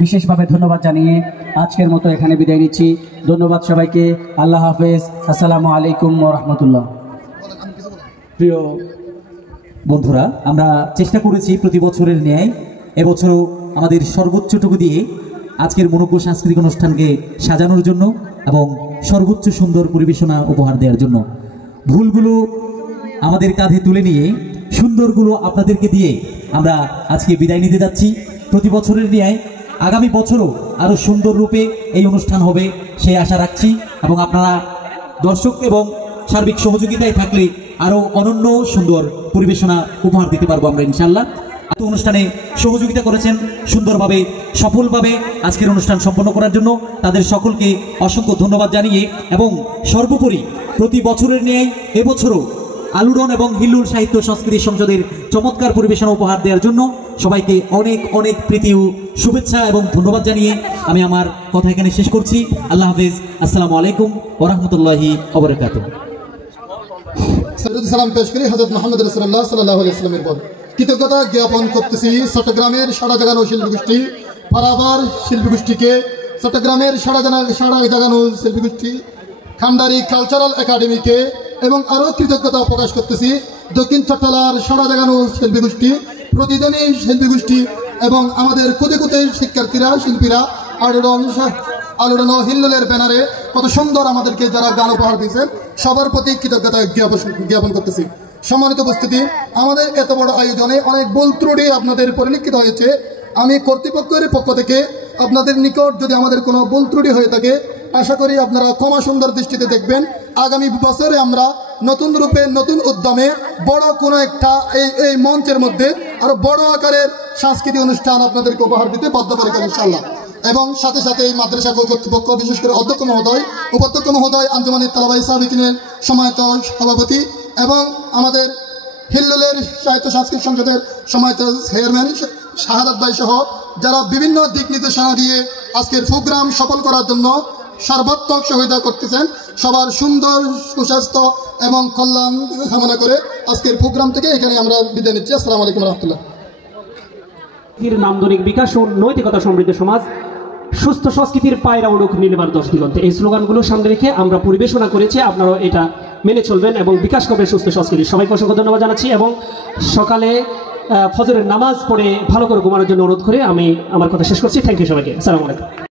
বিশেষভাবে ধন্যবাদ জানিয়ে আজকের মতো এখানে বিদায় নিচ্ছি। ধন্যবাদ সবাইকে। আল্লাহ হাফেজ। আসসালামু আলাইকুম ওয়া রাহমাতুল্লাহ। প্রিয় বন্ধুরা, আমরা চেষ্টা করেছি প্রতি বছরের ন্যায় এবছরও আমাদের সর্বোচ্চটুকু দিয়ে আজকের মনোজ্ঞ সাংস্কৃতিক অনুষ্ঠানকে সাজানোর জন্য এবং সর্বোচ্চ সুন্দর পরিবেশনা উপহার দেওয়ার জন্য। ভুলগুলো আমাদের কাঁধে তুলে নিয়ে সুন্দরগুলো আপনাদেরকে দিয়ে আমরা আজকে বিদায় নিতে যাচ্ছি। প্রতি বছরের ন্যায় আগামী বছরও আরও সুন্দর রূপে এই অনুষ্ঠান হবে সেই আশা রাখছি এবং আপনারা দর্শক এবং সার্বিক সহযোগিতায় থাকলে আরও অনন্য সুন্দর পরিবেশনা উপহার দিতে পারবো আমরা ইনশাল্লাহ। অনুষ্ঠানে সহযোগিতা করেছেন সুন্দরভাবে সফলভাবে আজকের অনুষ্ঠান সম্পন্ন করার জন্য তাদের সকলকে অসংখ্য ধন্যবাদ জানিয়ে এবং সর্বোপরি প্রতি বছরের ন্যায় এবছরও আলোড়ন এবং হিল্লুল সাহিত্য সংস্কৃতি সংসদের চমৎকার পরিবেশনা উপহার দেওয়ার জন্য সবাইকে অনেক অনেক প্রীতি ও শুভেচ্ছা এবং ধন্যবাদ জানিয়ে আমি আমার কথা এখানে শেষ করছি। আল্লাহ হাফেজ। আসসালামু আলাইকুম ওয়া রাহমাতুল্লাহি ওয়া বারাকাতুহু। সালাম পেশ করি হযরত মুহাম্মদ রাসূলুল্লাহ সাল্লাল্লাহু আলাইহি ওয়াসাল্লামের পর কৃতজ্ঞতা জ্ঞাপন করতেছি চট্টগ্রামের সাড়া জাগানো শিল্পী গোষ্ঠী পারাবার শিল্পী গোষ্ঠীকে, চট্টগ্রামের সাড়া জাগানো শিল্পী গোষ্ঠী খান্ডারি কালচারাল একাডেমিকে এবং আরও কৃতজ্ঞতা প্রকাশ করতেছি দক্ষিণ চট্টলার সাড়া জাগানো শিল্পী গোষ্ঠী, প্রতিদিনী শিল্পী গোষ্ঠী এবং আমাদের কোতে কোতে শিক্ষার্থীরা শিল্পীরা আলোড়ন হিল্লোলের ব্যানারে কত সুন্দর আমাদেরকে যারা গান উপহার দিয়েছেন সবার প্রতি কৃতজ্ঞতা জ্ঞাপন করতেছি। সম্মানিত উপস্থিতি, আমাদের এত বড় আয়োজনে অনেক ভুল ত্রুটি আপনাদের পরিলক্ষিত হয়েছে। আমি কর্তৃপক্ষের পক্ষ থেকে আপনাদের নিকট যদি আমাদের কোনো ভুল ত্রুটি হয়ে থাকে আশা করি আপনারা ক্ষমা সুন্দর দৃষ্টিতে দেখবেন। আগামী বছরে আমরা নতুন রূপে নতুন উদ্যমে বড় কোনো একটা এই মঞ্চের মধ্যে আরো বড় আকারের সাংস্কৃতিক অনুষ্ঠান আপনাদেরকে উপহার দিতে বদ্ধপরিকর ইনশাআল্লাহ। এবং সাথে সাথে এই মাদ্রাসা কর্তৃপক্ষ বিশেষ করে অধ্যক্ষ মহোদয়, উপাধ্যক্ষ মহোদয়, আঞ্জুমানের তালাবাই সাবিকিনের সমাহিত সভাপতি এবং আমাদের হিল্লুলের সাহিত্য সাংস্কৃতিক সংসদের সমাহিত চেয়ারম্যান শাহাদাত ভাই সহ যারা বিভিন্ন দিক নির্দেশনা দিয়ে আজকের প্রোগ্রাম সফল করার জন্য সর্বাত্মক সহায়তা করতেছেন, সবার সুন্দর সুস্বাস্থ্য এবং কল্যাণ কামনা করে আজকের প্রোগ্রাম থেকে এখানে আমরা বিদায় নিচ্ছি। আসসালামু আলাইকুম রহমতুল্লাহ। নান্দনিক বিকাশ ও নৈতিকতা সমৃদ্ধ সমাজ, সুস্থ সংস্কৃতির পায়রা উড়ুক নীলিমার দশ দিগন্তে, এই স্লোগানগুলো সামনে রেখে আমরা পরিবেশনা করেছি। আপনারাও এটা মেনে চলবেন এবং বিকাশ করবেন সুস্থ সংস্কৃতি। সবাইকে অসংখ্য ধন্যবাদ জানাচ্ছি এবং সকালে ফজরের নামাজ পড়ে ভালো করে ঘুমানোর জন্য অনুরোধ করে আমি আমার কথা শেষ করছি। থ্যাংক ইউ সবাইকে। আসসালামু আলাইকুম।